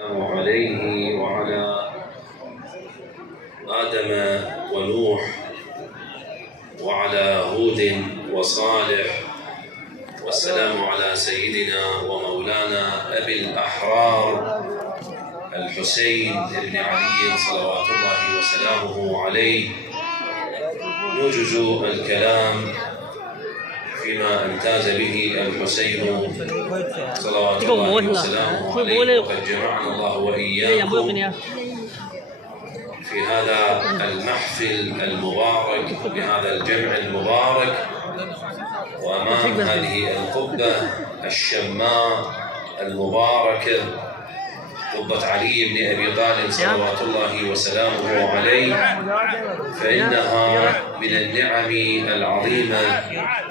عليه وعلى آدم ونوح وعلى هود وصالح، والسلام على سيدنا ومولانا أبي الأحرار الحسين بن علي صلوات الله وسلامه عليه. نوجز الكلام فيما امتاز به الحسين صلوات الله وسلامه عليه، وقد جمعنا الله وإياكم في هذا المحفل المبارك بهذا الجمع المبارك وأمام هذه القبة الشماء المباركة، قبة علي بن أبي طالب صلوات الله وسلامه عليه، فإنها من النعم العظيمة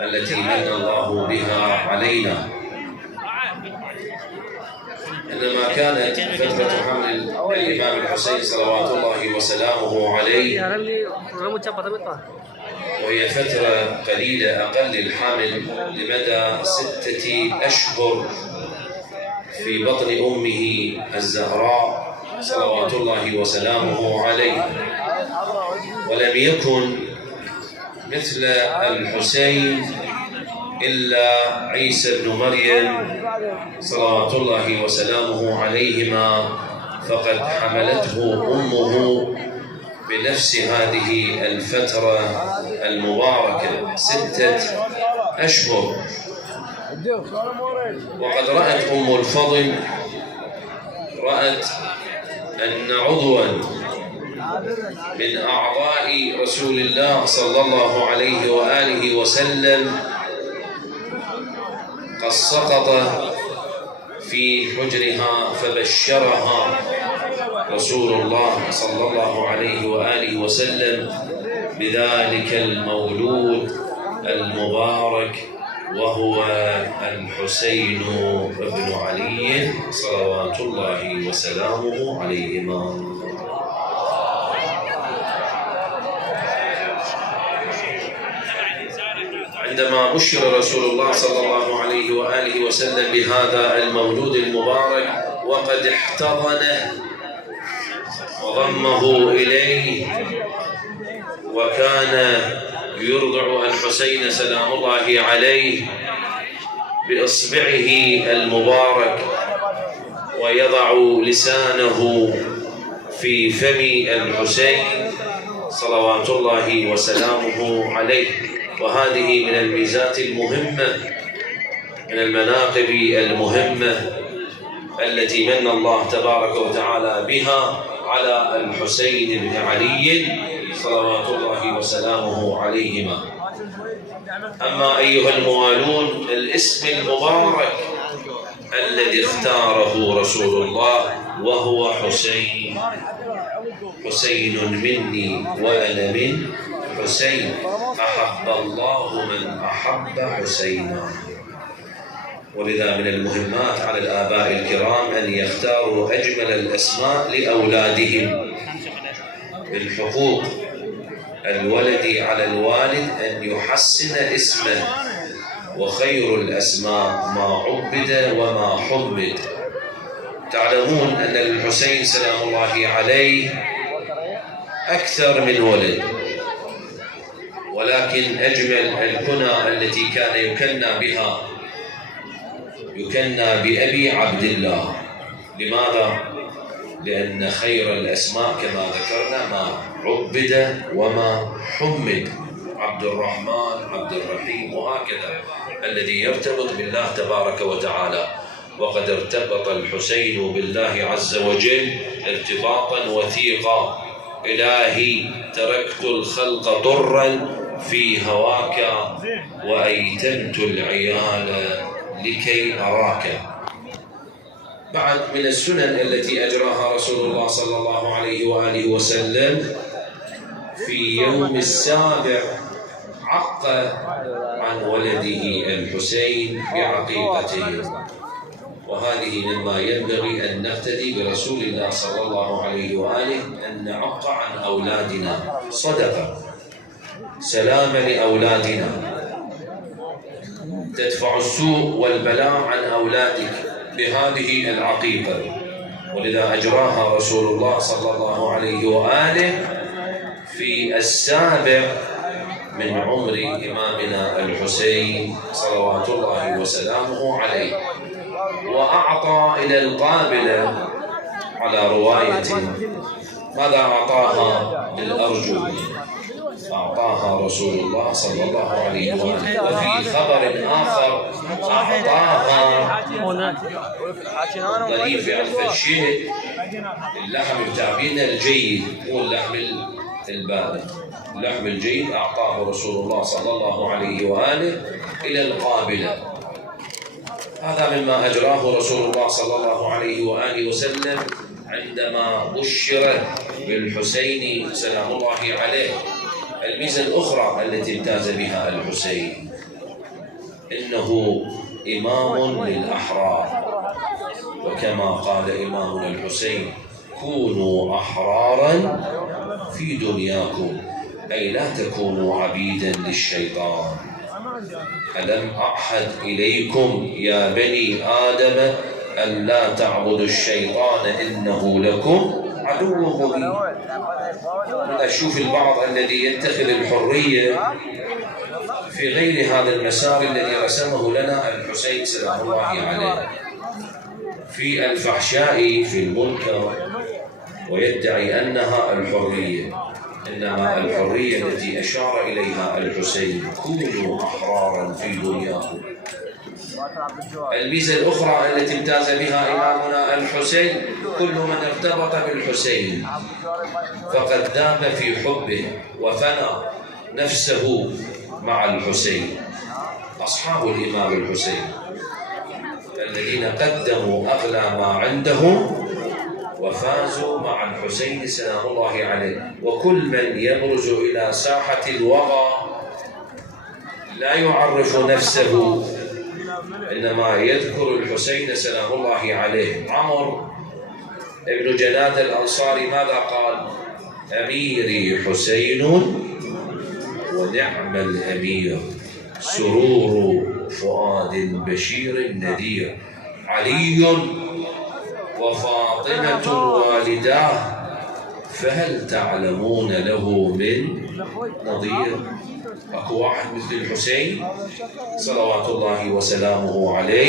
التي من الله بها علينا. عندما كانت فترة حمل الإمام الحسين صلوات الله وسلامه عليه، وهي فترة قليلة أقل الحامل لمدى 6 أشهر في بطن أمه الزهراء صلوات الله وسلامه عليه، ولم يكن مثل الحسين إلا عيسى بن مريم صلوات الله وسلامه عليهما، فقد حملته أمه بنفس هذه الفترة المباركة 6 أشهر. وقد رأت أم الفضل أن عضوا من أعضاء رسول الله صلى الله عليه وآله وسلم قد سقط في حجرها، فبشرها رسول الله صلى الله عليه وآله وسلم بذلك المولود المبارك، وهو الحسين بن علي صلوات الله وسلامه عليهما. عندما بشر رسول الله صلى الله عليه وآله وسلم بهذا المولود المبارك وقد احتضنه وضمه إليه، وكان يرضع الحسين سلام الله عليه بإصبعه المبارك ويضع لسانه في فم الحسين صلوات الله وسلامه عليه. وهذه من الميزات المهمة، من المناقب المهمة التي من الله تبارك وتعالى بها على الحسين بن علي صلوات الله وسلامه عليهما. أما أيها الموالون، الاسم المبارك الذي اختاره رسول الله وهو حسين، حسين مني وأنا من حسين، أحب الله من أحب حسينا. ولذا من المهمات على الآباء الكرام أن يختاروا أجمل الأسماء لأولادهم. من حقوق الولد على الوالد أن يحسن اسمه، وخير الأسماء ما عبد وما حمد. تعلمون أن للحسين سلام الله عليه أكثر من ولد، ولكن أجمل الكنى التي كان يكنى بها يكنى بأبي عبد الله. لماذا؟ لأن خير الأسماء كما ذكرنا ما عبد وما حمد، عبد الرحمن، عبد الرحيم، وهكذا الذي يرتبط بالله تبارك وتعالى. وقد ارتبط الحسين بالله عز وجل ارتباطا وثيقا. إلهي تركت الخلق طرا في هواك، وأيتمت العيال لكي أراك. بعد من السنن التي أجراها رسول الله صلى الله عليه وآله وسلم، في يوم السابع عق عن ولده الحسين بعقيقته. وهذه مما ينبغي أن نقتدي برسول الله صلى الله عليه وآله، أن نعق عن أولادنا صدقة، سلام لأولادنا، تدفع السوء والبلاء عن أولادك بهذه العقيقة. ولذا أجراها رسول الله صلى الله عليه وآله في 7 من عمر إمامنا الحسين صلوات الله وسلامه عليه، وأعطى إلى القابلة على رواية ماذا أعطاها للأرجل، أعطاها رسول الله صلى الله عليه وآله. وفي خبر آخر أعطاها ضريف الفرشية، اللحم بتعبيرنا الجيد، مو اللحم البارد، اللحم الجيد أعطاه رسول الله صلى الله عليه وآله إلى القابلة. هذا مما أجراه رسول الله صلى الله عليه وآله وسلم عندما بشر بالحسين سلام الله عليه. الميزة الأخرى التي امتاز بها الحسين إنه إمام للأحرار، وكما قال إمامنا الحسين: كونوا أحرارا في دنياكم، أي لا تكونوا عبيدا للشيطان. ألم أعهد إليكم يا بني آدم أن لا تعبدوا الشيطان إنه لكم عدو مبين. أشوف البعض الذي يتخذ الحرية في غير هذا المسار الذي رسمه لنا الحسين سلام الله عليه، في الفحشاء في المنكر، ويدعي أنها الحرية، إنما الحرية التي أشار إليها الحسين: كونوا أحرارا في دنياكم. الميزة الأخرى التي امتاز بها إمامنا الحسين: كل من ارتبط بالحسين فقد ذاب في حبه وفنى نفسه مع الحسين. أصحاب الإمام الحسين الذين قدموا أغلى ما عندهم وفازوا مع الحسين سلام الله عليه. وكل من يبرز إلى ساحة الوغى لا يعرف نفسه، إنما يذكر الحسين سلام الله عليه. عمرو ابن جناد الأنصاري ماذا قال؟ أميري حسين ونعم الأمير، سرور فؤاد بشير نذير، علي وفاطمة والداه، فهل تعلمون له من نظير؟ أكو واحد مثل الحسين صلوات الله وسلامه عليه.